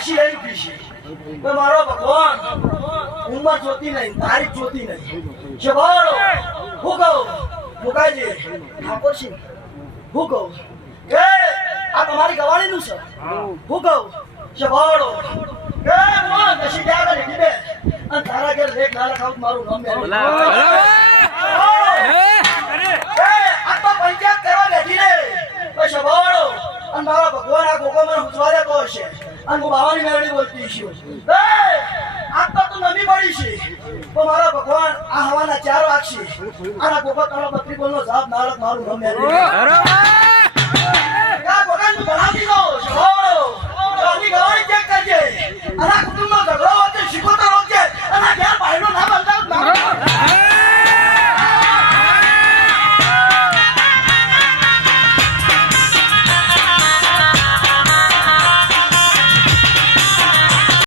વાસી લઈને પીશે તો મારો ભગવાન ઉંમર જોતી નહીં તારીખ જોતી નહીં શભાળો હું કહું મુકાજી ઠાકોરસિંહ હું કહું કે આ તમારી ગવાણીનું છે હું કહું શભાળો કે હું નશી જાગા લીધી બે અને તારા ઘેર લેખ ના લખાવ મારું નામ મેં આ તો પંચાયત કરવા બેઠી રે તો શભાળો અને મારા ભગવાન આ ગોગો મને ઉજવા દેતો હશે અને હું બાવાની મેળવી બોલતી છું આ તો તું નમી પડી છે તો મારા ભગવાન આ હવાના 4 વાગશે અને ગોગો તારો બત્રી બોલનો જવાબ ના મારું નામ મેળવી કા ગોગા તું ભણાવી દો